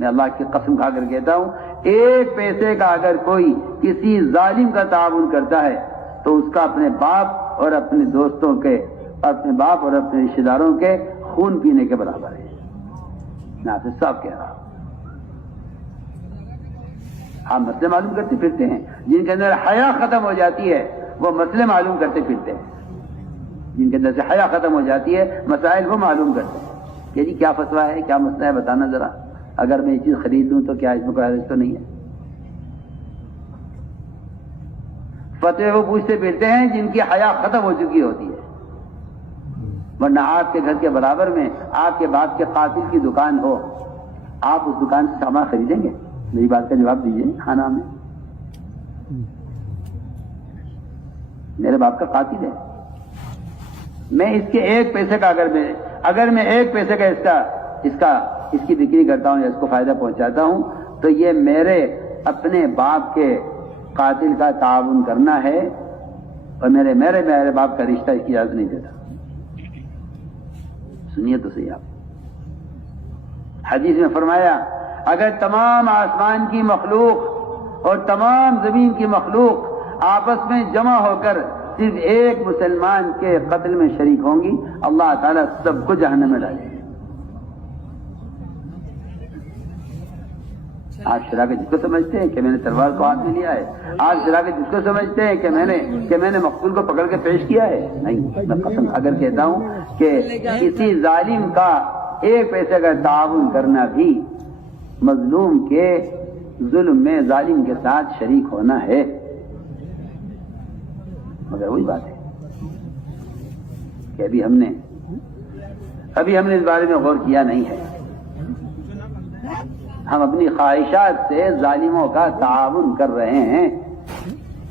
میں اللہ کی قسم کھا کر کہتا ہوں، ایک پیسے کا اگر کوئی کسی ظالم کا تعاون کرتا ہے تو اس کا اپنے باپ اور اپنے دوستوں کے، اپنے باپ اور اپنے رشتے داروں کے خون پینے کے برابر ہے۔ میں آپ سے صاف کہہ رہا ہوں۔ آپ مسئلے معلوم کرتے پھرتے ہیں، جن کے اندر حیا ختم ہو جاتی ہے وہ مسئلے معلوم کرتے پھرتے ہیں، جن کے اندر سے حیا ختم ہو جاتی ہے مسائل وہ معلوم کرتے ہیں کہ جی کیا فتویٰ ہے، کیا مسئلہ ہے، بتانا ذرا، اگر میں یہ چیز خرید لوں تو کیا اس میں کوئی حرج تو نہیں ہے؟ فتوے وہ پوچھتے پھرتے ہیں جن کی حیا ختم ہو چکی ہوتی ہے، ورنہ آپ کے گھر کے برابر میں آپ کے باپ کے قاتل کی دکان ہو، آپ اس دکان سے سامان خریدیں گے؟ میری بات کا جواب دیجیے۔ کھانا میں میرے باپ کا قاتل ہے، میں اس کے ایک پیسے کا اگر میں ایک پیسے کا اس کی بکری کرتا ہوں یا اس کو فائدہ پہنچاتا ہوں تو یہ میرے اپنے باپ کے قاتل کا تعاون کرنا ہے، اور میرے باپ کا رشتہ اس کی اجازت نہیں دیتا۔ سنیے تو صحیح، آپ حدیث میں فرمایا اگر تمام آسمان کی مخلوق اور تمام زمین کی مخلوق آپس میں جمع ہو کر صرف ایک مسلمان کے قتل میں شریک ہوں گی، اللہ تعالیٰ سب کو جہنم میں ڈالے گا۔ آپ شراکت جس کو سمجھتے ہیں کہ میں نے تلوار کو ہاتھ میں لیا ہے، آپ شراکت جس کو سمجھتے ہیں کہ میں نے مقتول کو پکڑ کے پیش کیا ہے، نہیں، میں قسم اگر کہتا ہوں کہ کسی ظالم کا ایک پیسے کا تعاون کرنا بھی مظلوم کے ظلم میں ظالم کے ساتھ شریک ہونا ہے، مگر وہی بات ہے کہ ابھی ہم نے اس بارے میں غور کیا نہیں ہے۔ ہم اپنی خواہشات سے ظالموں کا تعاون کر رہے ہیں،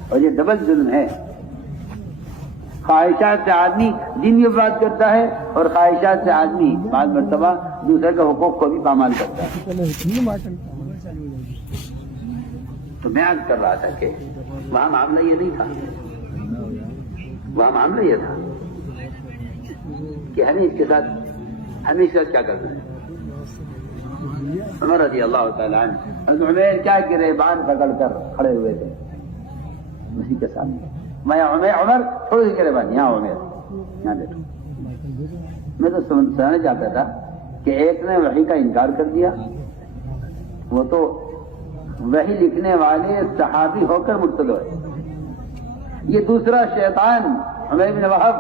اور یہ ڈبل ظلم ہے۔ خواہشات سے آدمی دین کی بات کرتا ہے، اور خواہشات سے آدمی بعض مرتبہ دوسرے کے حقوق کو بھی پامال کرتا ہے۔ تو میں عرض کر رہا تھا کہ وہاں معاملہ یہ نہیں تھا، وہاں معاملہ یہ تھا کہ ہمیں اس کے ساتھ کیا کرنا ہے۔ عمر رضی اللہ تعالیٰ عنہ، حضرت عمیر کیا گریبان پکڑ کر کھڑے ہوئے تھے اسی کے سامنے، میں عمر تھوڑی سی گریبان، یہاں عمیر یہاں بیٹھو۔ میں تو سمجھنا چاہتا تھا کہ ایک نے وحی کا انکار کر دیا، وہ تو وحی لکھنے والے صحابی ہو کر مرتد ہوئے، یہ دوسرا شیطان عمیر بن وہب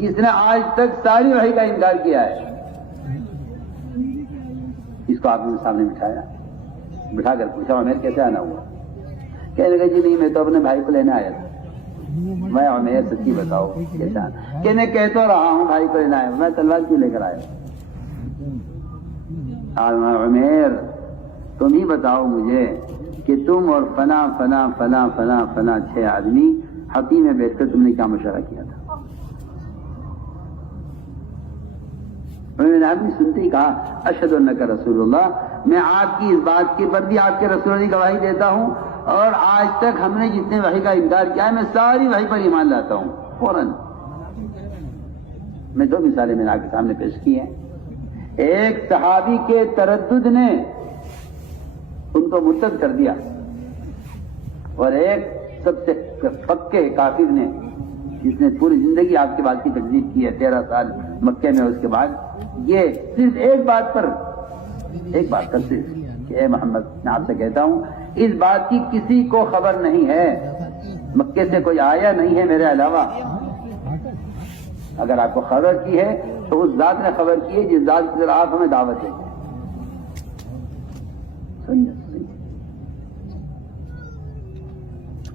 جس نے آج تک ساری وحی کا انکار کیا ہے، اس کو آپ نے سامنے بٹھا کر پوچھا عمیر کیسے آنا ہوا؟ کہنے لگا جی نہیں، میں تو اپنے بھائی کو لینے آیا تھا۔ میں عمیر سچی بتاؤ کیسے آنا؟ کہنے کہہ تو رہا ہوں بھائی کو لینے آیا، میں تلوار کیوں لے کر آیا؟ عمیر تم ہی بتاؤ مجھے کہ تم اور فلاں فلاں فلاں فلاں فلاں 6 آدمی حقی میں بیٹھ کر تم نے کیا مشورہ کیا تھا؟ انہوں نے سنتے ہی کہا اشہد انک رسول اللہ، میں آپ کی اس بات کے پر بھی آپ کے رسول کی گواہی دیتا ہوں، اور آج تک ہم نے جتنے وحی کا انکار کیا ہے میں ساری وحی پر ایمان لاتا ہوں۔ فوراً میں 2 مثالیں میں نے آپ کے سامنے پیش کی ہیں، ایک صحابی کے تردد نے ان کو مرتد کر دیا، اور ایک سب سے پکے کافر نے جس نے پوری زندگی آپ کے بات کی تکذیب کی ہے، 13 سال مکے میں، اس کے بعد یہ صرف ایک بات پر صرف کہ اے محمد میں آپ سے کہتا ہوں اس بات کی کسی کو خبر نہیں ہے، مکے سے کوئی آیا نہیں ہے میرے علاوہ، اگر آپ کو خبر کی ہے تو اس ذات نے خبر کی ہے جس ذات کی طرف آپ ہمیں دعوت دیں۔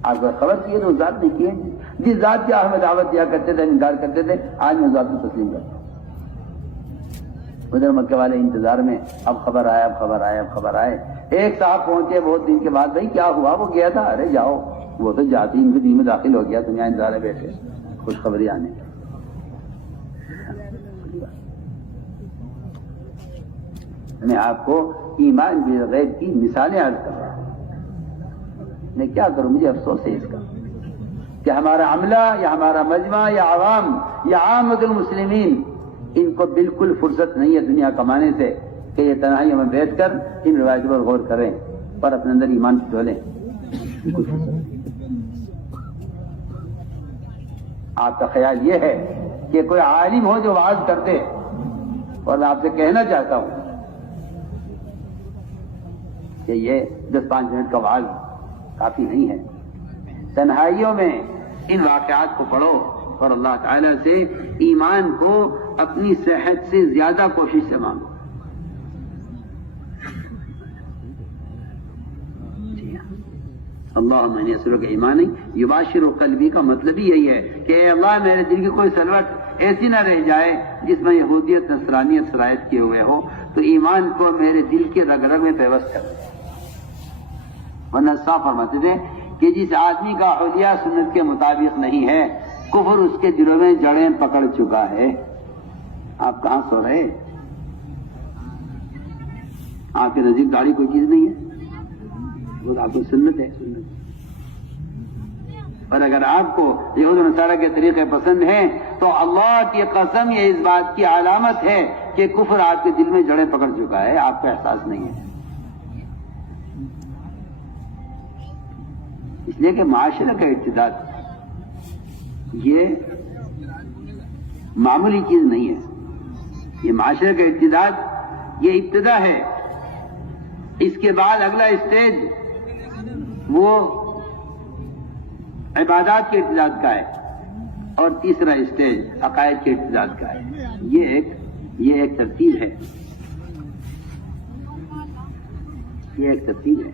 آپ کو خبر کی ہے تو اس ذات نے کی ہے جس ذات کی ہمیں دعوت دیا کرتے تھے، انکار کرتے تھے، آج میں اس ذات کو تسلیم کرتا ہوں۔ ادھر مکے والے انتظار میں اب خبر آئے، ایک صاحب پہنچے بہت دن کے بعد، بھائی کیا ہوا؟ وہ گیا تھا، ارے جاؤ، وہ تو جاتی ان کے دین میں داخل ہو گیا، دنیا انتظار میں بیٹھے خوشخبری آنے۔ میں آپ کو ایمان بالغیب کی مثالیں عرض کر رہا ہوں، میں کیا کروں، مجھے افسوس ہے اس کا کہ ہمارا عملہ یا ہمارا مجمع یا عوام یا عامت المسلمین ان کو بالکل فرصت نہیں ہے دنیا کمانے سے، کہ یہ تنہائیوں میں بیٹھ کر ان روایتوں پر غور کریں اور اپنے اندر ایمان ڈولیں. آپ کا خیال یہ ہے کہ کوئی عالم ہو جو وعظ کر دے، اور میں آپ سے کہنا چاہتا ہوں کہ یہ 10-5 منٹ کا وعظ کافی نہیں ہے. تنہائیوں میں ان واقعات کو پڑھو اور اللہ تعالیٰ سے ایمان کو اپنی صحت سے زیادہ کوشش سے مانگو. اللہم انی اسألک ایمانا یباشر قلبی کا مطلب ہی یہی ہے کہ اے اللہ میرے دل کی کوئی سلوٹ ایسی نہ رہ جائے جس میں یہودیت نصرانیت سرایت کیے ہوئے ہو، تو ایمان کو میرے دل کے رگ رگ میں پیوست کر. ورنہ صاف فرماتے تھے کہ جس آدمی کا حلیہ سنت کے مطابق نہیں ہے، کفر اس کے دلوں میں جڑیں پکڑ چکا ہے. آپ کہاں سو رہے؟ آپ کے نزدیک داڑھی کوئی چیز نہیں ہے، وہ آپ کو سنت ہے. اور اگر آپ کو یہود و نصارہ کے طریقے پسند ہیں تو اللہ کی قسم یہ اس بات کی علامت ہے کہ کفر آپ کے دل میں جڑیں پکڑ چکا ہے، آپ کا احساس نہیں ہے. اس لیے کہ معاشرے کا ارتداد یہ معمولی چیز نہیں ہے. یہ معاشرے کا ارتداد یہ ابتدا ہے. اس کے بعد اگلا اسٹیج وہ عبادات کے ارتداد کا ہے، اور تیسرا اسٹیج عقائد کے ارتداد کا ہے. یہ ایک ترتیب ہے. یہ ایک ترتیب ہے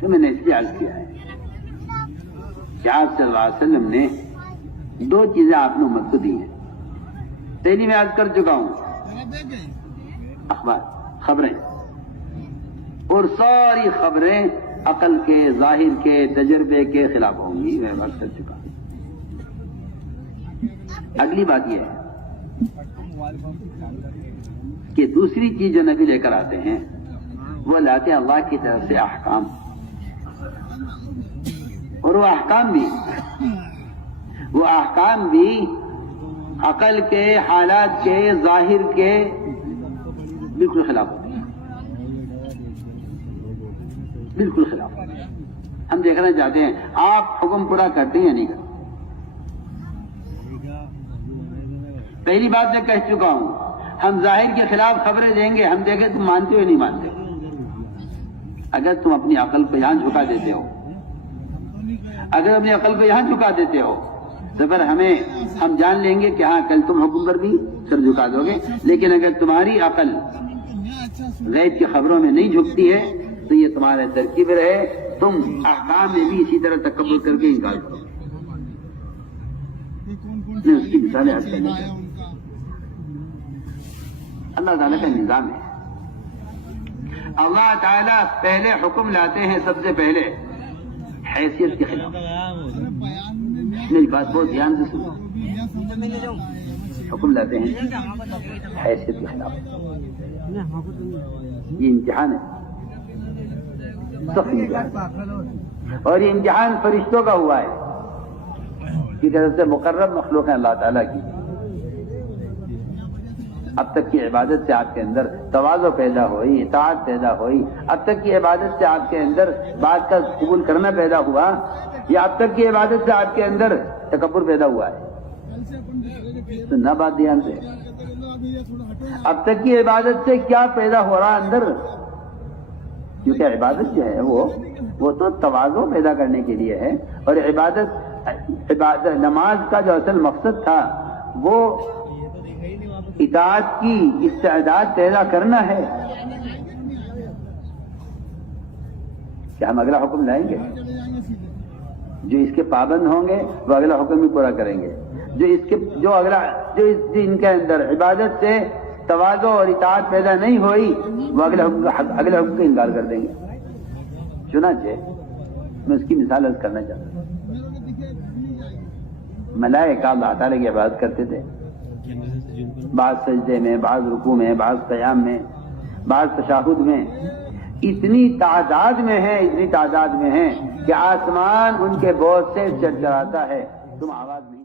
جو میں نے اس لیے عرض کیا ہے کہ آپ صلی اللہ علیہ وسلم نے 2 چیزیں آپ نے امت کو دی ہیں. پہلی میں عرض کر چکا ہوں، اخبار، خبریں، اور ساری خبریں عقل کے، ظاہر کے، تجربے کے خلاف ہوں گی. میں عرض کر چکا ہوں. اگلی بات یہ ہے کہ دوسری چیز جو نبی لے کر آتے ہیں وہ لاتے ہیں اللہ کی طرف سے احکام، اور وہ احکام بھی عقل کے، حالات کے، ظاہر کے بالکل خلاف ہوتے ہیں. بالکل خلاف. ہم دیکھنا چاہتے ہیں آپ حکم پورا کرتے ہیں یا نہیں کرتے. پہلی بات میں کہہ چکا ہوں، ہم ظاہر کے خلاف خبریں دیں گے، ہم دیکھیں تم مانتے ہو یا نہیں مانتے. اگر تم اپنی عقل کو یہاں جھکا دیتے ہو، اگر اپنی عقل کو یہاں جھکا دیتے ہو تو پھر ہم جان لیں گے کہ ہاں کل تم حکم پر بھی سر جھکا دو گے. لیکن اگر تمہاری عقل غیب کی خبروں میں نہیں جھکتی ہے تو یہ تمہارے ترکیب رہے، تم احکام میں بھی اسی طرح تکبر کر کے انکار کرو. میں اس کی مثالیں عرض کرنا چاہتا ہوں. اللہ تعالیٰ کا نظام ہے. اللہ تعالیٰ پہلے حکم لاتے ہیں، سب سے پہلے حیثیت کے خلاف. میری بات بہت دھیان سے سنو. حکم لاتے ہیں حیثیت کے خلاف. یہ امتحان ہے، سخت امتحان. اور یہ امتحان فرشتوں کا ہوا ہے کی طرف سے مقرب مخلوق ہے اللہ تعالیٰ کی. اب تک کی عبادت سے آپ کے اندر تواضع پیدا ہوئی، اطاعت پیدا ہوئی. اب تک کی عبادت سے آپ کے اندر بات کا قبول کرنا پیدا ہوا، یا اب تک کی عبادت سے آپ کے اندر تکبر پیدا ہوا ہے. تو نہ بات دھیان سے، اب تک کی عبادت سے کیا پیدا ہو رہا اندر. کیونکہ عبادت جو ہے وہ تو تواضع پیدا کرنے کے لیے ہے. اور عبادت نماز کا جو اصل مقصد تھا وہ اطاعت کی استعداد پیدا کرنا ہے. کیا ہم اگلا حکم لائیں گے؟ جو اس کے پابند ہوں گے وہ اگلا حکم بھی پورا کریں گے. جو ان کے اندر عبادت سے تواضع اور اطاعت پیدا نہیں ہوئی وہ اگلے حکم کا انکار کر دیں گے. چنانچہ میں اس کی مثال عرض کرنا چاہتا ہوں. ملائکہ اللہ تعالیٰ کی عبادت کرتے تھے، بعض سجدے میں، بعض رکوع میں، بعض قیام میں، بعض تشہد میں. اتنی تعداد میں ہیں کہ آسمان ان کے بوجھ سے چرچراتا ہے. تم آواز نہیں